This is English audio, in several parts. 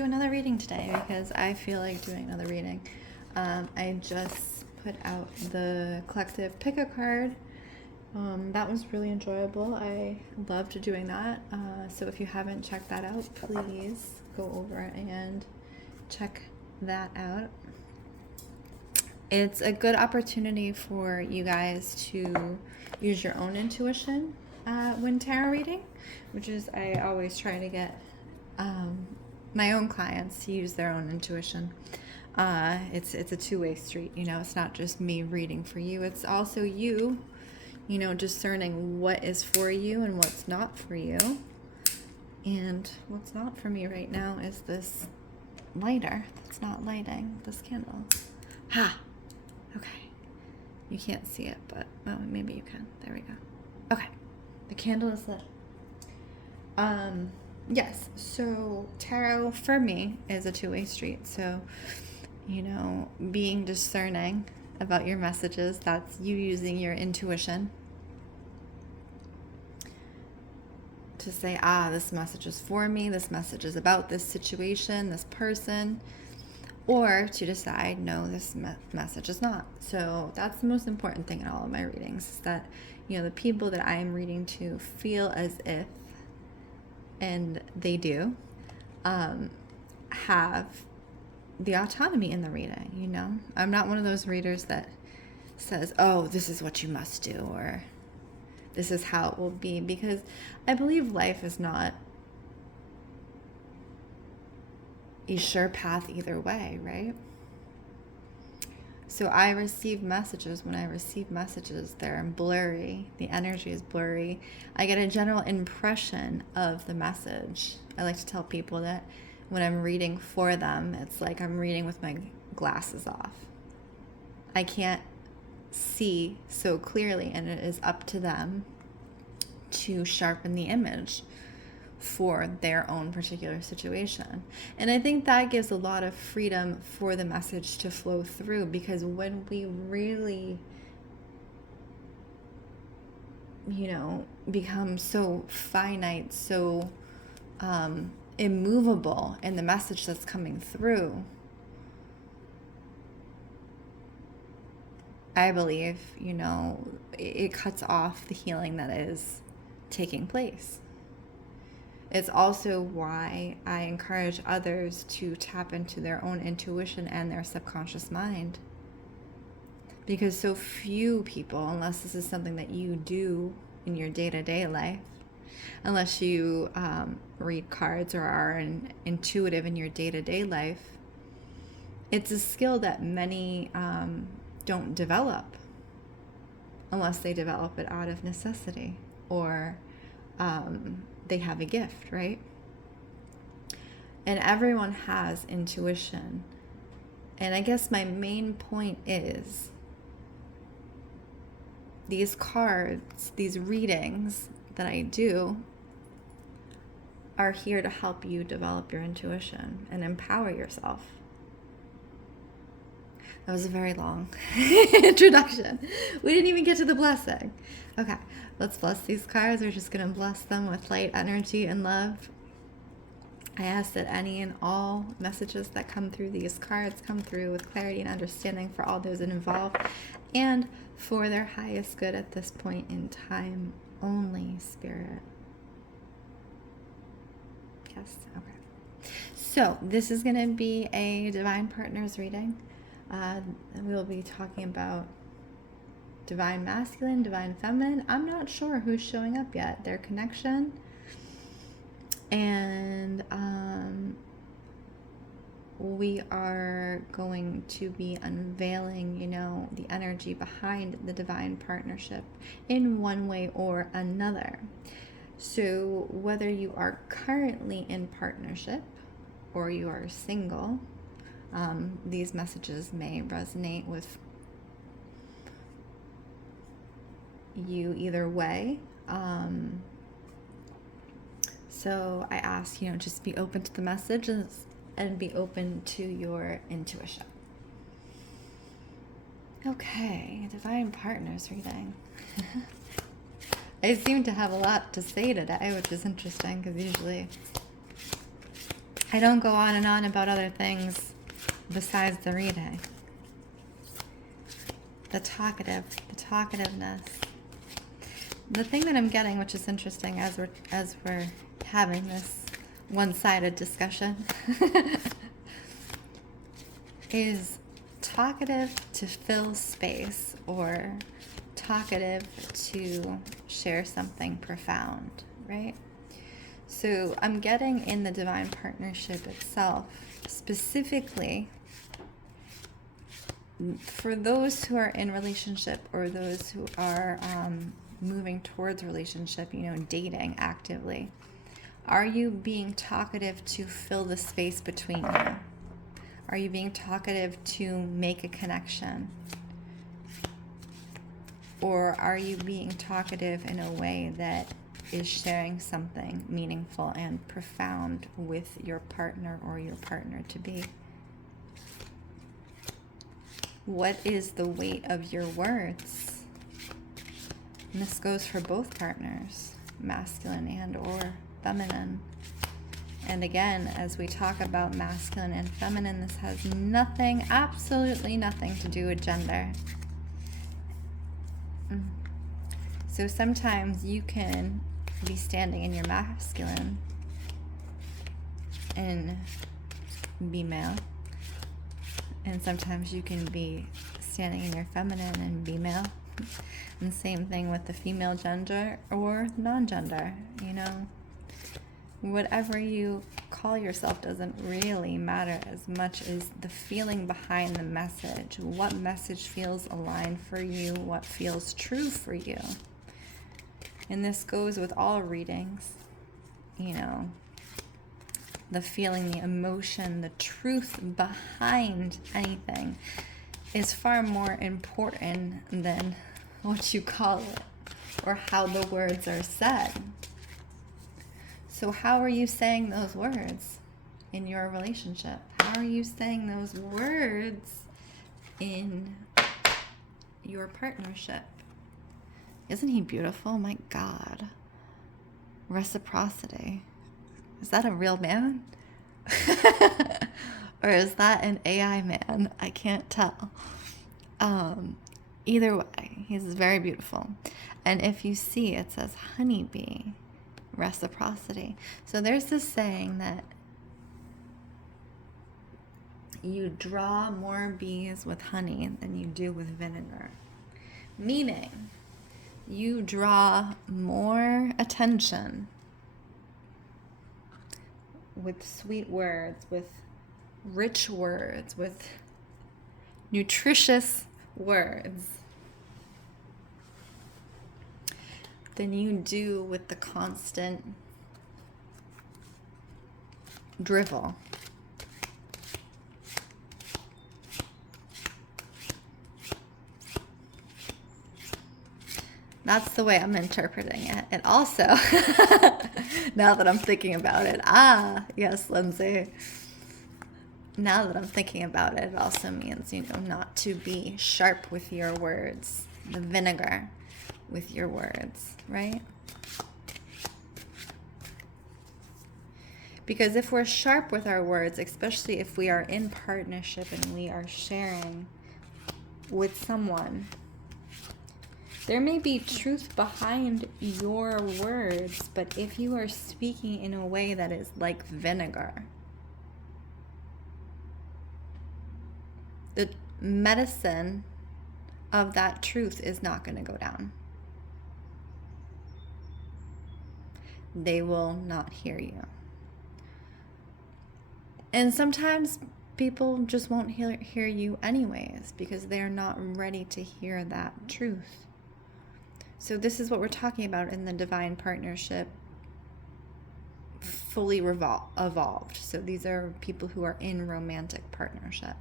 do another reading today because I feel like doing another reading. I just put out the collective pick a card. That was really enjoyable. I loved doing that. So if you haven't checked that out, please go over and check that out. It's a good opportunity for you guys to use your own intuition when tarot reading, which is I always try to get my own clients to use their own intuition. It's a two-way street, it's not just me reading for you, it's also you, discerning what is for you and what's not for you. And what's not for me right now is this lighter that's not lighting, this candle. Ha! Okay. You can't see it, but maybe you can. There we go. Okay. The candle is lit. Yes, so tarot for me is a two-way street. So, being discerning about your messages, that's you using your intuition to say, this message is for me, this message is about this situation, this person, or to decide, no, this message is not. So that's the most important thing in all of my readings, is that, the people that I am reading to feel as if, and they do, have the autonomy in the reading, I'm not one of those readers that says, oh, this is what you must do, or this is how it will be, because I believe life is not a sure path either way, right? So I receive messages. When I receive messages, they're blurry. The energy is blurry. I get a general impression of the message. I like to tell people that when I'm reading for them, it's like I'm reading with my glasses off. I can't see so clearly, and it is up to them to sharpen the image for their own particular situation. And I think that gives a lot of freedom for the message to flow through, because when we really, become so finite, so immovable in the message that's coming through, I believe, it cuts off the healing that is taking place. It's also why I encourage others to tap into their own intuition and their subconscious mind. Because so few people, unless this is something that you do in your day-to-day life, unless you read cards or are intuitive in your day-to-day life, it's a skill that many don't develop unless they develop it out of necessity, or they have a gift, right? And everyone has intuition. And I guess my main point is these cards, these readings that I do are here to help you develop your intuition and empower yourself. That was a very long introduction. We didn't even get to the blessing. Okay, let's bless these cards. We're just going to bless them with light, energy, and love. I ask that any and all messages that come through these cards come through with clarity and understanding for all those involved, and for their highest good at this point in time only, Spirit. Yes, okay. So this is going to be a Divine Partners reading. We'll be talking about divine masculine, divine feminine. I'm not sure who's showing up yet, their connection. And we are going to be unveiling, the energy behind the divine partnership in one way or another. So whether you are currently in partnership or you are single, these messages may resonate with you either way. So I ask, just be open to the messages and be open to your intuition. Okay, Divine Partners reading. I seem to have a lot to say today, which is interesting because usually I don't go on and on about other things besides the reading. The talkativeness. The thing that I'm getting, which is interesting as we're having this one-sided discussion, is talkative to fill space or talkative to share something profound, right? So I'm getting in the divine partnership itself, specifically for those who are in relationship or those who are moving towards relationship, dating actively. Are you being talkative to fill the space between you? Are you being talkative to make a connection? Or are you being talkative in a way that is sharing something meaningful and profound with your partner or your partner-to-be? What is the weight of your words? And this goes for both partners, masculine and or feminine. And again, as we talk about masculine and feminine, this has nothing, absolutely nothing to do with gender. So sometimes you can be standing in your masculine and be male. And sometimes you can be standing in your feminine and be male. And same thing with the female gender or non-gender, Whatever you call yourself doesn't really matter as much as the feeling behind the message. What message feels aligned for you? What feels true for you? And this goes with all readings, the feeling, the emotion, the truth behind anything is far more important than what you call it or how the words are said. So how are you saying those words in your relationship? How are you saying those words in your partnership? Isn't he beautiful? My God. Reciprocity. Is that a real man? Or is that an AI man? I can't tell. Either way, he's very beautiful. And if you see, it says honeybee, reciprocity. So there's this saying that you draw more bees with honey than you do with vinegar. Meaning, you draw more attention with sweet words, with rich words, with nutritious words than you do with the constant drivel. That's the way I'm interpreting it. And also, now that I'm thinking about it, yes, Lindsay. Now that I'm thinking about it, it also means, not to be sharp with your words, the vinegar with your words, right? Because if we're sharp with our words, especially if we are in partnership and we are sharing with someone, there may be truth behind your words, but if you are speaking in a way that is like vinegar, the medicine of that truth is not going to go down. They will not hear you. And sometimes people just won't hear you anyways because they're not ready to hear that truth. So this is what we're talking about in the divine partnership, fully evolved. So these are people who are in romantic partnership.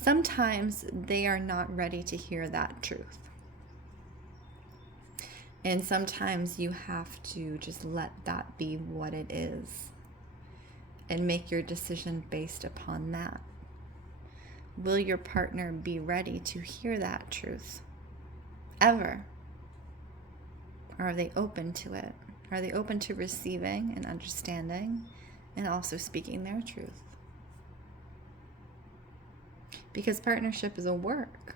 Sometimes they are not ready to hear that truth. And sometimes you have to just let that be what it is and make your decision based upon that. Will your partner be ready to hear that truth? Ever? Or are they open to it? Are they open to receiving and understanding and also speaking their truth. Because partnership is a work.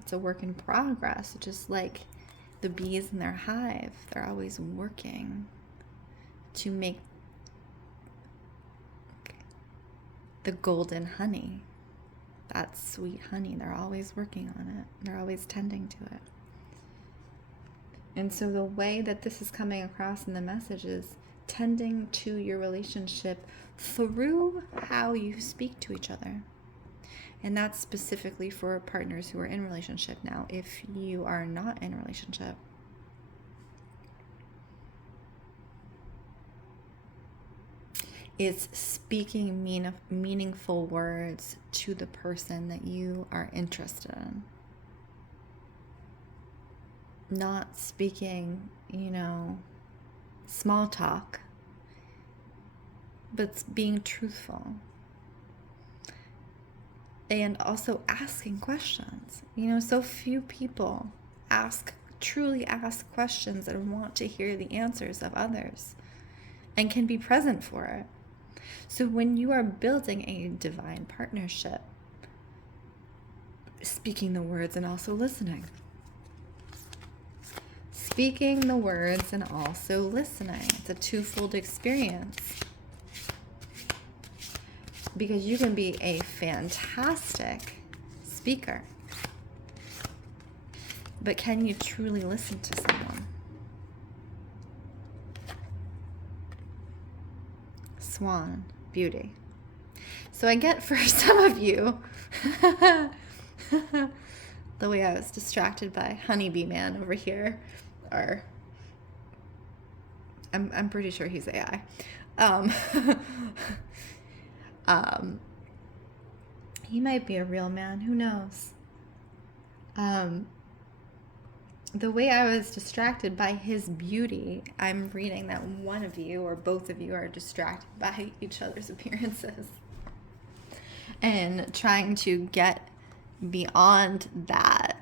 It's a work in progress, just like the bees in their hive. They're always working to make the golden honey. That sweet honey. They're always working on it. They're always tending to it. And so the way that this is coming across in the message is tending to your relationship through how you speak to each other. And that's specifically for partners who are in relationship now. If you are not in a relationship, it's speaking meaningful words to the person that you are interested in. Not speaking, small talk, but being truthful. And also asking questions. So few people truly ask questions and want to hear the answers of others and can be present for it. So when you are building a divine partnership, speaking the words and also listening. Speaking the words and also listening. It's a twofold experience. Because you can be a fantastic speaker. But can you truly listen to someone? Swan, beauty. So I get for some of you, the way I was distracted by Honeybee Man over here, or I'm pretty sure he's AI. He might be a real man, who knows? The way I was distracted by his beauty, I'm reading that one of you or both of you are distracted by each other's appearances and trying to get beyond that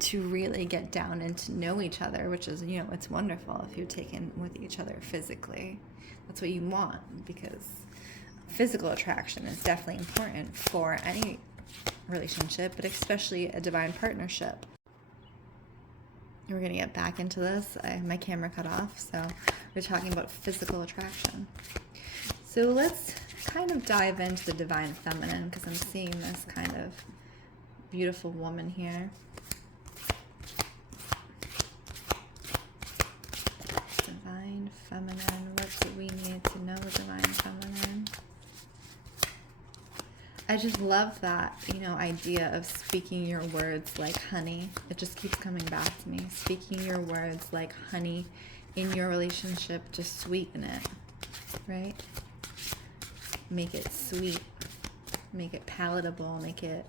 to really get down and to know each other, which is, it's wonderful if you're taken with each other physically. That's what you want, because physical attraction is definitely important for any relationship, but especially a divine partnership. We're going to get back into this. My camera cut off, so we're talking about physical attraction. So let's kind of dive into the divine feminine, because I'm seeing this kind of beautiful woman here. Divine feminine. What do we need to know, divine feminine? I just love that, idea of speaking your words like honey. It just keeps coming back to me. Speaking your words like honey in your relationship to sweeten it, right? Make it sweet. Make it palatable. Make it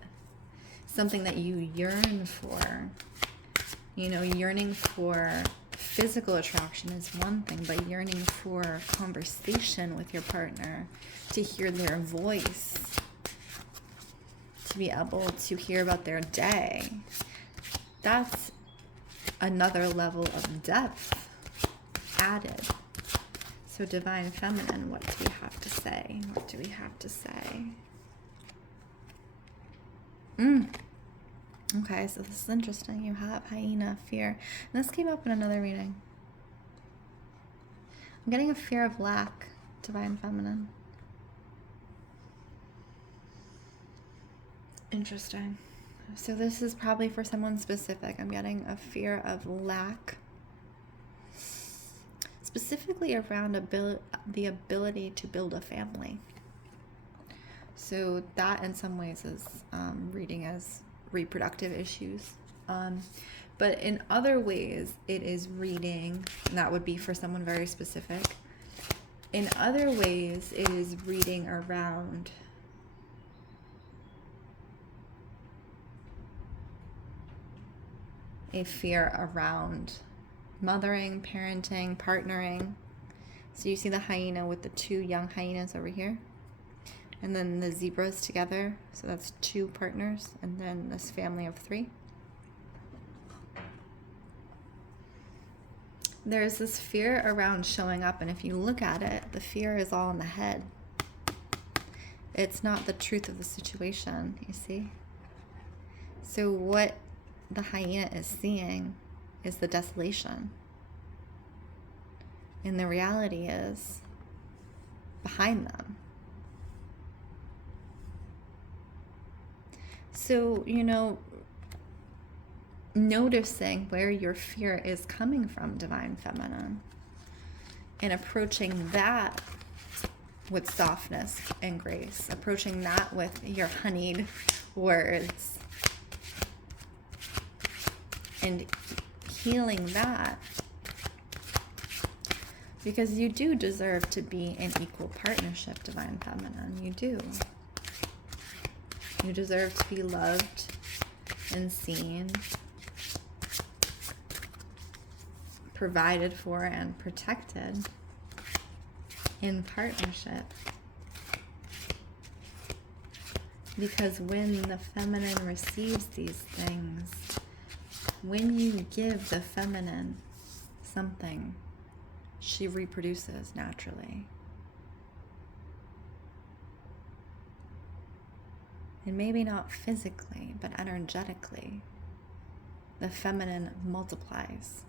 something that you yearn for. Yearning for physical attraction is one thing, but yearning for conversation with your partner, to hear their voice, to be able to hear about their day, that's another level of depth added. So divine feminine, what do we have to say? What do we have to say? Okay, so this is interesting. You have hyena, fear. And this came up in another reading. I'm getting a fear of lack, divine feminine. Interesting. So this is probably for someone specific. I'm getting a fear of lack, specifically around the ability to build a family. So that in some ways is reading as reproductive issues. But in other ways, it is reading, and that would be for someone very specific. In other ways, it is reading around a fear around mothering, parenting, partnering. So you see the hyena with the two young hyenas over here, and then the zebras together. So that's two partners, and then this family of three. there's this fear around showing up, and if you look at it, the fear is all in the head. It's not the truth of the situation, you see? So what the hyena is seeing is the desolation. And the reality is behind them. So, noticing where your fear is coming from, Divine Feminine, and approaching that with softness and grace, approaching that with your honeyed words, and healing that, because you do deserve to be in equal partnership, Divine Feminine. You do. You deserve to be loved and seen, provided for and protected in partnership. Because when the feminine receives these things, when you give the feminine something, she reproduces naturally. And maybe not physically, but energetically, the feminine multiplies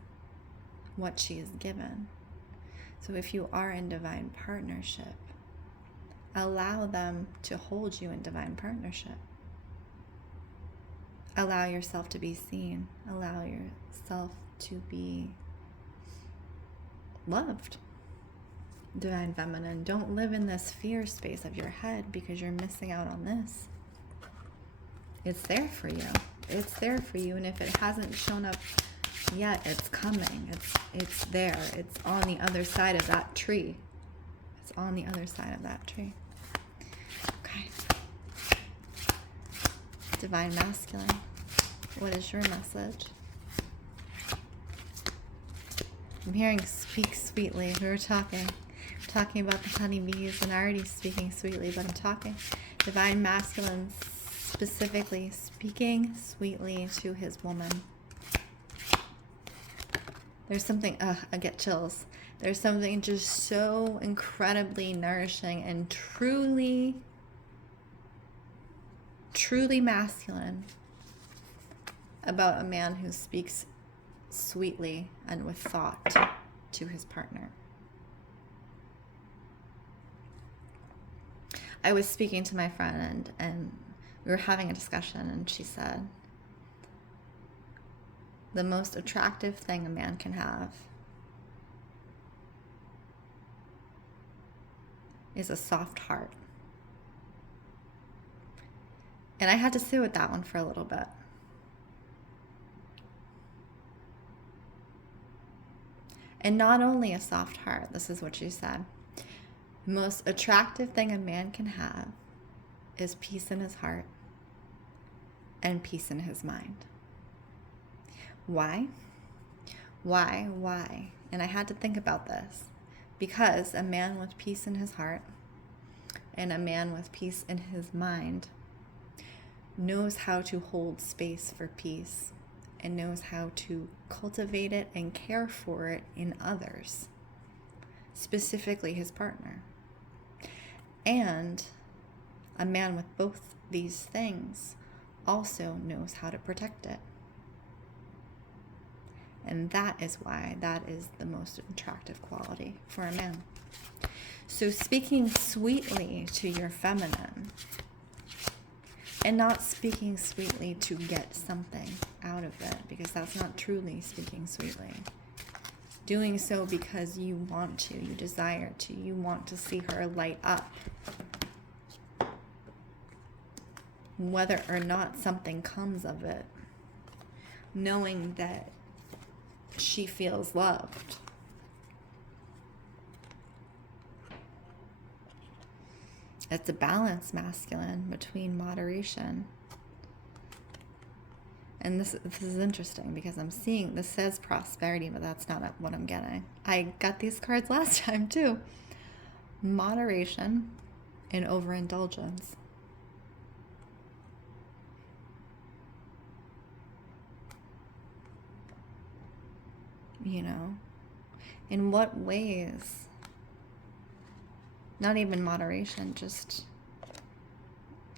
what she is given. So if you are in divine partnership, allow them to hold you in divine partnership. Allow yourself to be seen. Allow yourself to be loved. Divine Feminine, don't live in this fear space of your head because you're missing out on this. It's there for you. It's there for you. And if it hasn't shown up yet, it's coming. It's there. It's on the other side of that tree. It's on the other side of that tree. Okay. Divine Masculine, what is your message? I'm hearing speak sweetly. We were talking about the honeybees, and I'm already speaking sweetly, but I'm talking Divine Masculine, specifically speaking sweetly to his woman. There's something, I get chills. There's something just so incredibly nourishing and truly masculine about a man who speaks sweetly and with thought to his partner. I was speaking to my friend and we were having a discussion, and she said, the most attractive thing a man can have is a soft heart. And I had to sit with that one for a little bit. And not only a soft heart, this is what she said. The most attractive thing a man can have is peace in his heart and peace in his mind. Why? And I had to think about this. Because a man with peace in his heart and a man with peace in his mind knows how to hold space for peace and knows how to cultivate it and care for it in others, specifically his partner. And a man with both these things also knows how to protect it. And that is why that is the most attractive quality for a man. So speaking sweetly to your feminine, and not speaking sweetly to get something out of it, because that's not truly speaking sweetly. Doing so because you want to, you desire to, you want to see her light up. Whether or not something comes of it, knowing that she feels loved. It's a balance, masculine, between moderation. And this is interesting because I'm seeing, this says prosperity, but that's not what I'm getting. I got these cards last time too. Moderation and overindulgence. You know, In what ways? Not even moderation, just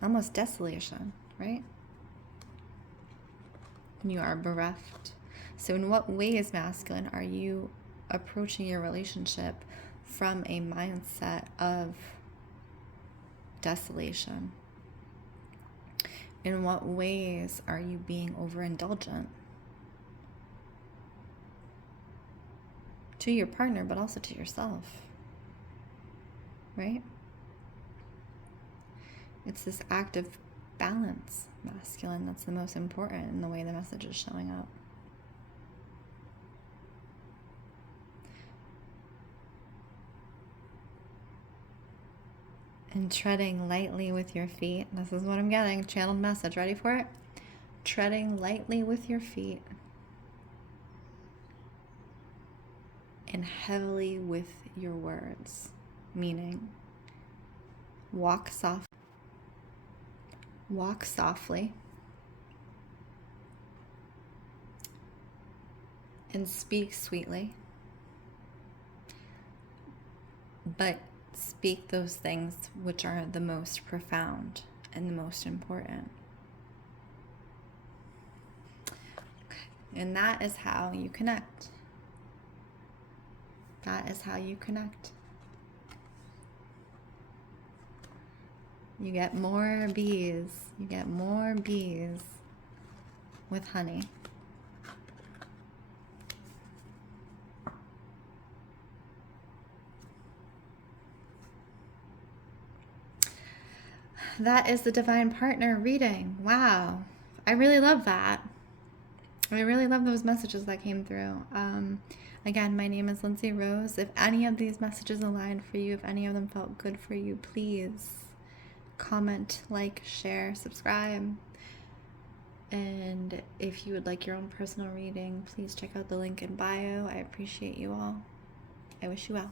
almost desolation, right? When you are bereft. So in what ways, masculine, are you approaching your relationship from a mindset of desolation? In what ways are you being overindulgent to your partner, but also to yourself, right? It's this active balance, masculine, that's the most important in the way the message is showing up. And treading lightly with your feet. This is what I'm getting. Channeled message. Ready for it? Treading lightly with your feet and heavily with your words. Meaning, walk softly and speak sweetly. But speak those things which are the most profound and the most important. Okay. And that is how you connect. That is how you connect. You get more bees. You get more bees with honey. That is the Divine Partner reading. Wow. I really love that. I really love those messages that came through. Again, my name is Lindsey Rose. If any of these messages aligned for you, if any of them felt good for you, please comment, like, share, subscribe. And if you would like your own personal reading, please check out the link in bio. I appreciate you all. I wish you well.